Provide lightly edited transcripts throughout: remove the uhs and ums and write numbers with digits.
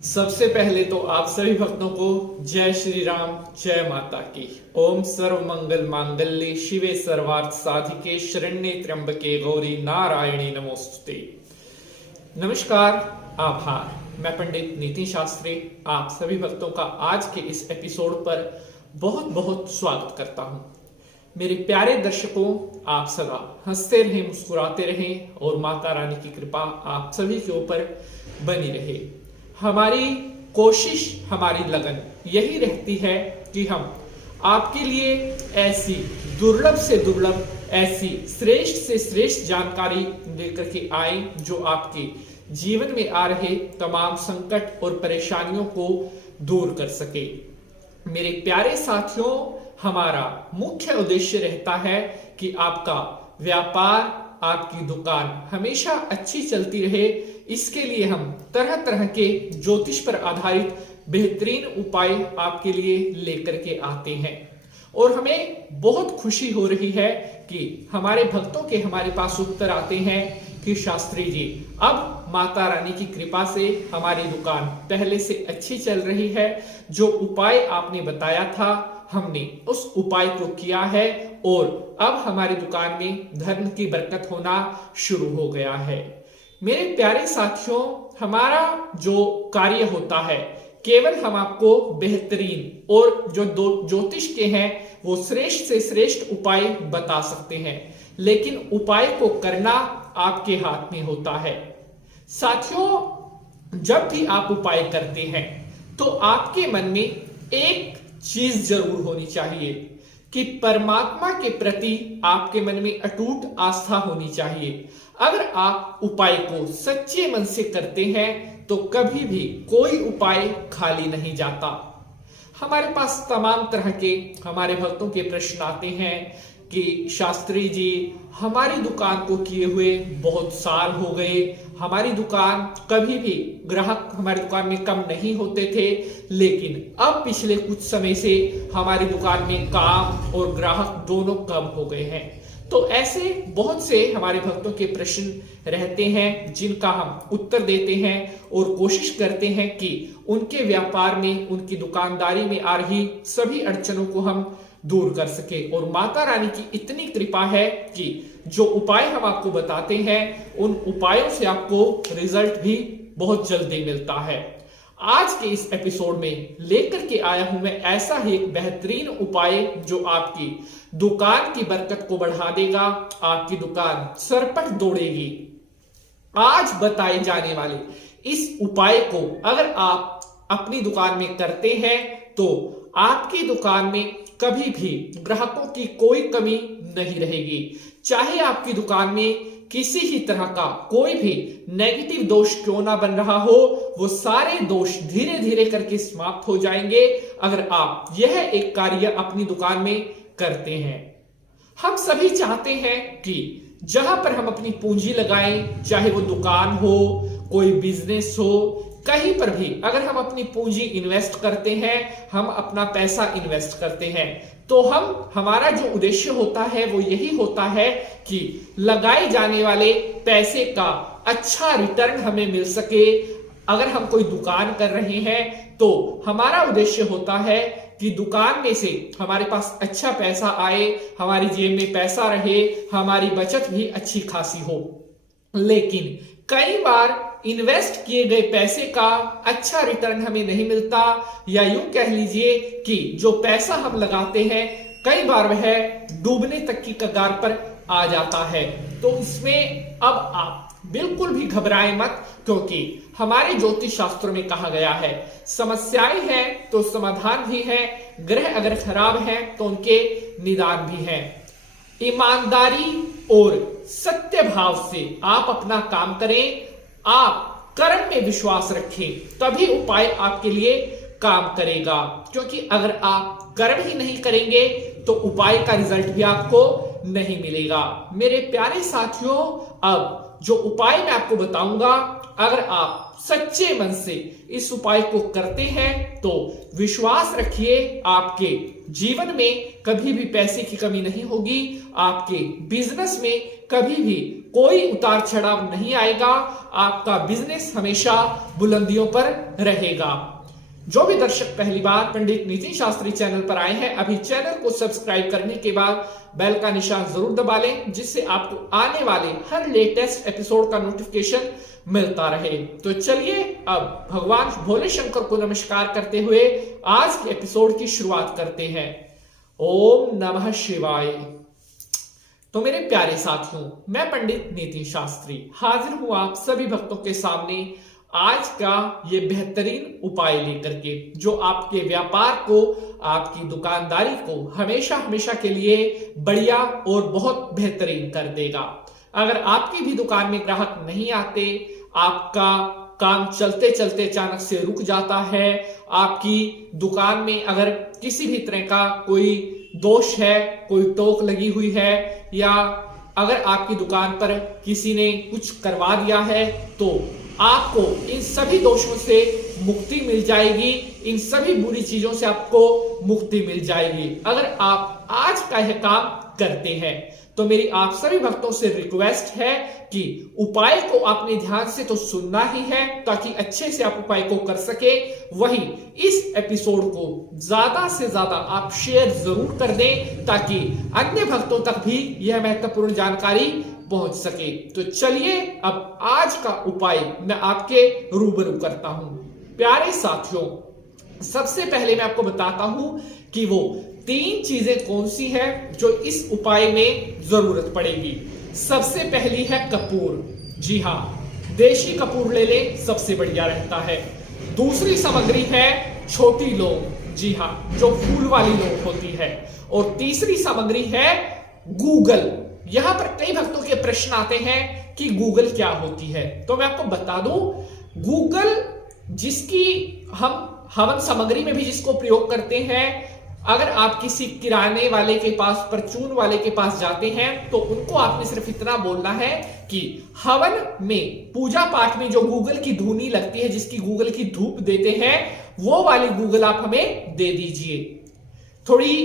सबसे पहले तो आप सभी भक्तों को जय श्री राम, जय माता की। ओम सर्व मंगल मांगल्ये शिवे सर्वार्थ साधिके शरण्ये त्र्यंबके गौरी नारायणी नमोस्तुते। नमस्कार, आभार। मैं पंडित नितिन शास्त्री आप सभी भक्तों का आज के इस एपिसोड पर बहुत बहुत स्वागत करता हूं। मेरे प्यारे दर्शकों, आप सदा हंसते रहें, मुस्कुराते रहें और माता रानी की कृपा आप सभी के ऊपर बनी रहे। हमारी कोशिश, हमारी लगन यही रहती है कि हम आपके लिए ऐसी दुर्लभ से दुर्लभ, ऐसी श्रेष्ठ से श्रेष्ठ जानकारी लेकर के आए जो आपके जीवन में आ रहे तमाम संकट और परेशानियों को दूर कर सके। मेरे प्यारे साथियों, हमारा मुख्य उद्देश्य रहता है कि आपका व्यापार, आपकी दुकान हमेशा अच्छी चलती रहे। इसके लिए हम तरह तरह के ज्योतिष पर आधारित बेहतरीन उपाय आपके लिए लेकर के आते हैं और हमें बहुत खुशी हो रही है कि हमारे भक्तों के हमारे पास उत्तर आते हैं कि शास्त्री जी, अब माता रानी की कृपा से हमारी दुकान पहले से अच्छी चल रही है। जो उपाय आपने बताया था, हमने उस उपाय को किया है और अब हमारी दुकान में धन की बरकत होना शुरू हो गया है। मेरे प्यारे साथियों, हमारा जो कार्य होता है, केवल हम आपको बेहतरीन और जो दो ज्योतिष के हैं वो श्रेष्ठ से श्रेष्ठ उपाय बता सकते हैं, लेकिन उपाय को करना आपके हाथ में होता है। साथियों, जब भी आप उपाय करते हैं तो आपके मन में एक चीज जरूर होनी चाहिए कि परमात्मा के प्रति आपके मन में अटूट आस्था होनी चाहिए। अगर आप उपाय को सच्चे मन से करते हैं तो कभी भी कोई उपाय खाली नहीं जाता। हमारे पास तमाम तरह के हमारे भक्तों के प्रश्न आते हैं कि शास्त्री जी, हमारी दुकान को किए हुए बहुत साल हो गए, हमारी दुकान कभी भी ग्राहक हमारी दुकान में कम नहीं होते थे, लेकिन अब पिछले कुछ समय से हमारी दुकान में काम और ग्राहक दोनों कम हो गए हैं। तो ऐसे बहुत से हमारे भक्तों के प्रश्न रहते हैं जिनका हम उत्तर देते हैं और कोशिश करते हैं कि उनके व्यापार में, उनकी दुकानदारी में आ रही सभी अड़चनों को हम दूर कर सके। और माता रानी की इतनी कृपा है कि जो उपाय हम आपको बताते हैं उन उपायों से आपको रिजल्ट भी बहुत जल्दी मिलता है। आज के इस एपिसोड में लेकर के आया हूं मैं ऐसा ही एक बेहतरीन उपाय जो आपकी दुकान की बरकत को बढ़ा देगा, आपकी दुकान सरपट दौड़ेगी। आज बताए जाने वाले इस उपाय को अगर आप अपनी दुकान में करते हैं तो आपकी दुकान में कभी भी ग्राहकों की कोई कमी नहीं रहेगी। चाहे आपकी दुकान में किसी ही तरह का कोई भी नेगेटिव दोष क्यों ना बन रहा हो, वो सारे दोष धीरे धीरे करके समाप्त हो जाएंगे अगर आप यह एक कार्य अपनी दुकान में करते हैं। हम सभी चाहते हैं कि जहां पर हम अपनी पूंजी लगाएं, चाहे वो दुकान हो, कोई बिजनेस हो, कहीं पर भी अगर हम अपनी पूंजी इन्वेस्ट करते हैं, हम अपना पैसा इन्वेस्ट करते हैं, तो हमारा जो उद्देश्य होता है वो यही होता है कि लगाए जाने वाले पैसे का अच्छा रिटर्न हमें मिल सके। अगर हम कोई दुकान कर रहे हैं तो हमारा उद्देश्य होता है कि दुकान में से हमारे पास अच्छा पैसा आए, हमारी जेब में पैसा रहे, हमारी बचत भी अच्छी खासी हो। लेकिन कई बार इन्वेस्ट किए गए पैसे का अच्छा रिटर्न हमें नहीं मिलता, या यूं कह लीजिए कि जो पैसा हम लगाते हैं कई बार वह डूबने तक की कगार पर आ जाता है। तो इसमें अब आप बिल्कुल भी घबराएं मत, क्योंकि हमारे ज्योतिष शास्त्रों में कहा गया है, समस्याएं हैं तो समाधान भी है, ग्रह अगर खराब है तो उनके निदान भी है। ईमानदारी और सत्य भाव से आप अपना काम करें, आप कर्म में विश्वास रखें, तभी उपाय आपके लिए काम करेगा। क्योंकि अगर आप कर्म ही नहीं करेंगे तो उपाय का रिजल्ट भी आपको नहीं मिलेगा। मेरे प्यारे साथियों, अब जो उपाय मैं आपको बताऊंगा, अगर आप सच्चे मन से इस उपाय को करते हैं तो विश्वास रखिए, आपके जीवन में कभी भी पैसे की कमी नहीं होगी, आपके बिजनेस में कभी भी कोई उतार चढ़ाव नहीं आएगा, आपका बिजनेस हमेशा बुलंदियों पर रहेगा। जो भी दर्शक पहली बार पंडित नितिन शास्त्री चैनल पर आए हैं, अभी चैनल को सब्सक्राइब करने के बाद बेल का निशान जरूर दबा लें, जिससे आपको आने वाले हर लेटेस्ट एपिसोड का नोटिफिकेशन मिलता रहे। तो चलिए अब भगवान भोले शंकर को नमस्कार करते हुए आज के एपिसोड की शुरुआत करते हैं। ओम नमः शिवाय। तो मेरे प्यारे साथियों, मैं पंडित नितिन शास्त्री हाजिर हूं आप सभी भक्तों के सामने आज का ये बेहतरीन उपाय लेकर के, जो आपके व्यापार को, आपकी दुकानदारी को हमेशा हमेशा के लिए बढ़िया और बहुत बेहतरीन कर देगा। अगर आपकी भी दुकान में ग्राहक नहीं आते, आपका काम चलते चलते अचानक से रुक जाता है, आपकी दुकान में अगर किसी भी तरह का कोई दोष है, कोई टोक लगी हुई है, या अगर आपकी दुकान पर किसी ने कुछ करवा दिया है, तो आपको इन सभी दोषों से मुक्ति मिल जाएगी, इन सभी बुरी चीजों से आपको मुक्ति मिल जाएगी अगर आप आज का यह काम करते हैं। तो मेरी आप सभी भक्तों से रिक्वेस्ट है कि उपाय को आपने ध्यान से तो सुनना ही है, ताकि अच्छे से आप उपाय को कर सके। वहीं इस एपिसोड को ज्यादा से ज्यादा आप शेयर जरूर कर दें, ताकि अन्य भक्तों तक भी यह महत्वपूर्ण जानकारी पहुंच सके। तो चलिए अब आज का उपाय मैं आपके रूबरू करता हूं। प्यारे साथियों, सबसे पहले मैं आपको बताता हूं कि वो 3 चीजें कौन सी है जो इस उपाय में जरूरत पड़ेगी। सबसे पहली है कपूर। जी हां, देशी कपूर ले ले, सबसे बढ़िया रहता है। दूसरी सामग्री है छोटी लौंग। जी हां, जो फूल वाली लौंग होती है। और तीसरी सामग्री है गूगल। यहां पर कई भक्तों के प्रश्न आते हैं कि गूगल क्या होती है, तो मैं आपको बता दूं, गूगल जिसकी हम हवन सामग्री में भी जिसको प्रयोग करते हैं, अगर आप किसी किराने वाले के पास, परचून वाले के पास जाते हैं, तो उनको आपने सिर्फ इतना बोलना है कि हवन में, पूजा पाठ में जो गूगल की धूनी लगती है, जिसकी गूगल की धूप देते हैं, वो वाली गूगल आप हमें दे दीजिए। थोड़ी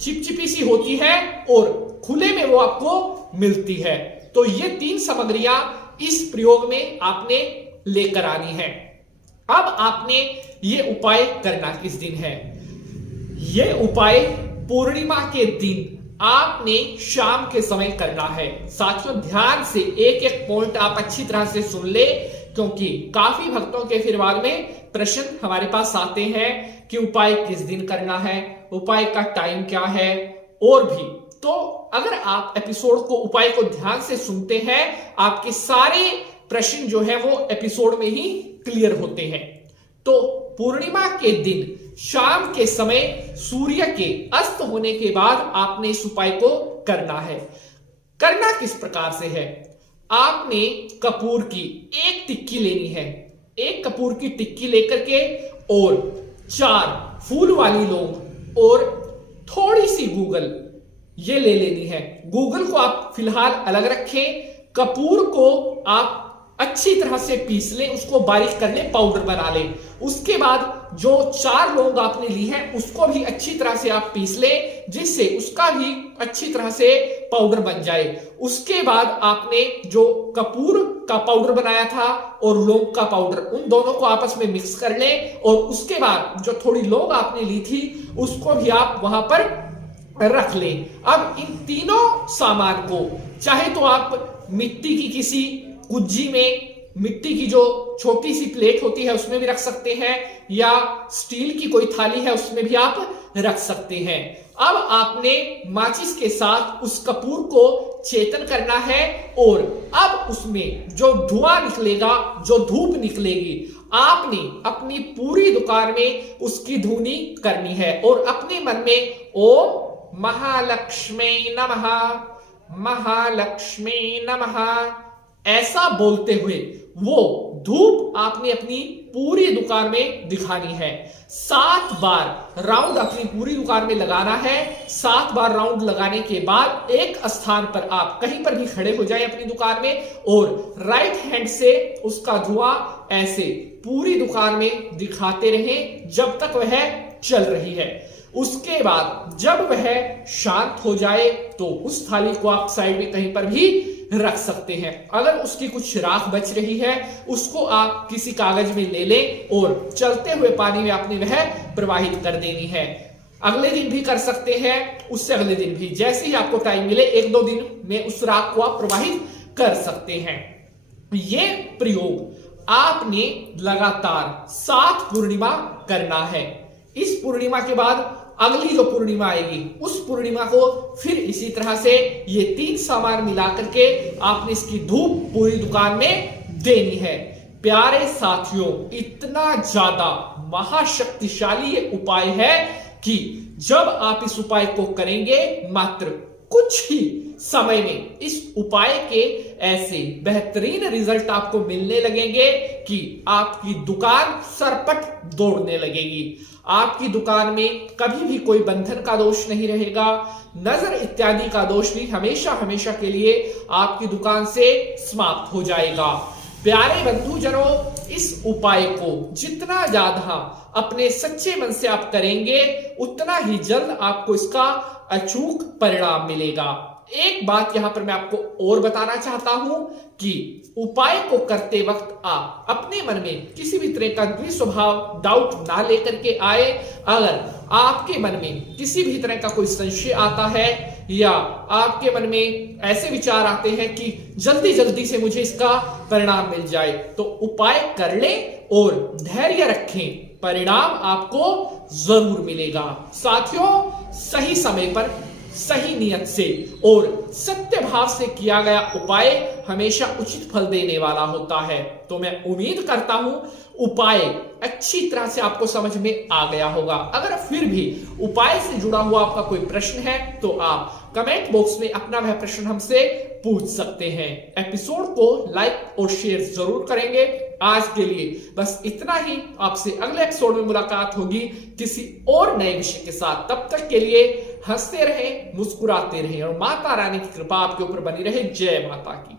चिपचिपी सी होती है और खुले में वो आपको मिलती है। तो ये 3 सामग्रियां इस प्रयोग में आपने लेकर आनी है। अब आपने ये उपाय करना किस दिन है? ये उपाय पूर्णिमा के दिन आपने शाम के समय करना है। साथियों, ध्यान से एक एक पॉइंट आप अच्छी तरह से सुन ले, क्योंकि काफी भक्तों के फिर बाद में प्रश्न हमारे पास आते हैं कि उपाय किस दिन करना है, उपाय का टाइम क्या है, और भी। तो अगर आप एपिसोड को, उपाय को ध्यान से सुनते हैं, आपके सारे प्रश्न जो है वो एपिसोड में ही क्लियर होते हैं। तो पूर्णिमा के दिन शाम के समय सूर्य के अस्त होने के बाद आपने इस उपाय को करना है। करना किस प्रकार से है? आपने कपूर की 1 टिक्की लेनी है। 1 कपूर की टिक्की लेकर के, और 4 फूल वाली लौंग और थोड़ी सी गूगल ये ले लेनी है। गूगल को आप फिलहाल अलग रखें, कपूर को आप अच्छी तरह से पीस लें, उसको बारीक कर लें, पाउडर बना लें। उसके बाद जो 4 लौंग आपने ली है, उसको भी अच्छी तरह से आप पीस लें, जिससे उसका भी अच्छी तरह से पाउडर बन जाए। उसके बाद आपने जो कपूर का पाउडर बनाया था और लौंग का पाउडर, उन दोनों को आपस में मिक्स कर लें। और उसके बाद जो थोड़ी लौंग आपने ली थी, उसको भी आप वहां पर रख लें। अब इन तीनों सामान को चाहे तो आप मिट्टी की किसी कुज्जी में, मिट्टी की जो छोटी सी प्लेट होती है उसमें भी रख सकते हैं, या स्टील की कोई थाली है उसमें भी आप रख सकते हैं। अब आपने माचिस के साथ उस कपूर को चेतन करना है, और अब उसमें जो धुआं निकलेगा, जो धूप निकलेगी, आपने अपनी पूरी दुकान में उसकी धुनी करनी है। और अपने मन में ओम महालक्ष्मी नमः, महालक्ष्मी नमः ऐसा बोलते हुए वो धूप आपने अपनी पूरी दुकान में दिखानी है। 7 बार राउंड अपनी पूरी दुकान में लगाना है। 7 बार राउंड लगाने के बाद एक स्थान पर आप कहीं पर भी खड़े हो जाएं अपनी दुकान में, और राइट हैंड से उसका धुआं ऐसे पूरी दुकान में दिखाते रहें जब तक वह चल रही है। उसके बाद जब वह शांत हो जाए तो उस थाली को आप साइड में कहीं पर भी रख सकते हैं। अगर उसकी कुछ राख बच रही है उसको आप किसी कागज में ले लें और चलते हुए पानी में आपने वह प्रवाहित कर देनी है। अगले दिन भी कर सकते हैं, उससे अगले दिन भी, जैसे ही आपको टाइम मिले 1-2 दिन में उस राख को आप प्रवाहित कर सकते हैं। ये प्रयोग आपने लगातार 7 पूर्णिमा करना है। इस पूर्णिमा के बाद अगली जो पूर्णिमा आएगी उस पूर्णिमा को फिर इसी तरह से ये 3 सामान मिलाकर के आपने इसकी धूप पूरी दुकान में देनी है। प्यारे साथियों, इतना ज्यादा महाशक्तिशाली ये उपाय है कि जब आप इस उपाय को करेंगे मात्र कुछ ही समय में इस उपाय के ऐसे बेहतरीन रिजल्ट आपको मिलने लगेंगे कि आपकी दुकान सरपट दौड़ने लगेगी। आपकी दुकान में कभी भी कोई बंधन का दोष नहीं रहेगा, नजर इत्यादि का दोष भी हमेशा हमेशा के लिए आपकी दुकान से समाप्त हो जाएगा। प्यारे बंधुजनों, इस उपाय को जितना ज्यादा अपने सच्चे मन से आप करेंगे उतना ही जल्द आपको इसका अचूक परिणाम मिलेगा। एक बात यहां पर मैं आपको और बताना चाहता हूं कि उपाय को करते वक्त आप अपने मन में किसी भी तरह का द्विस्वभाव डाउट ना लेकर के आए। अगर आपके मन में किसी भी तरह का कोई संशय आता है या आपके मन में ऐसे विचार आते हैं कि जल्दी जल्दी से मुझे इसका परिणाम मिल जाए, तो उपाय कर लें और धैर्य रखें, परिणाम आपको जरूर मिलेगा। साथियों, सही समय पर सही नियत से और सत्य भाव से किया गया उपाय हमेशा उचित फल देने वाला होता है। तो मैं उम्मीद करता हूं उपाय अच्छी तरह से आपको समझ में आ गया होगा। अगर फिर भी उपाय से जुड़ा हुआ आपका कोई प्रश्न है तो आप कमेंट बॉक्स में अपना वह प्रश्न हमसे पूछ सकते हैं। एपिसोड को लाइक और शेयर जरूर करेंगे। आज के लिए बस इतना ही। आपसे अगले एपिसोड में मुलाकात होगी किसी और नए विषय के साथ। तब तक के लिए हंसते रहें, मुस्कुराते रहें और माता रानी की कृपा आपके ऊपर बनी रहे। जय माता की।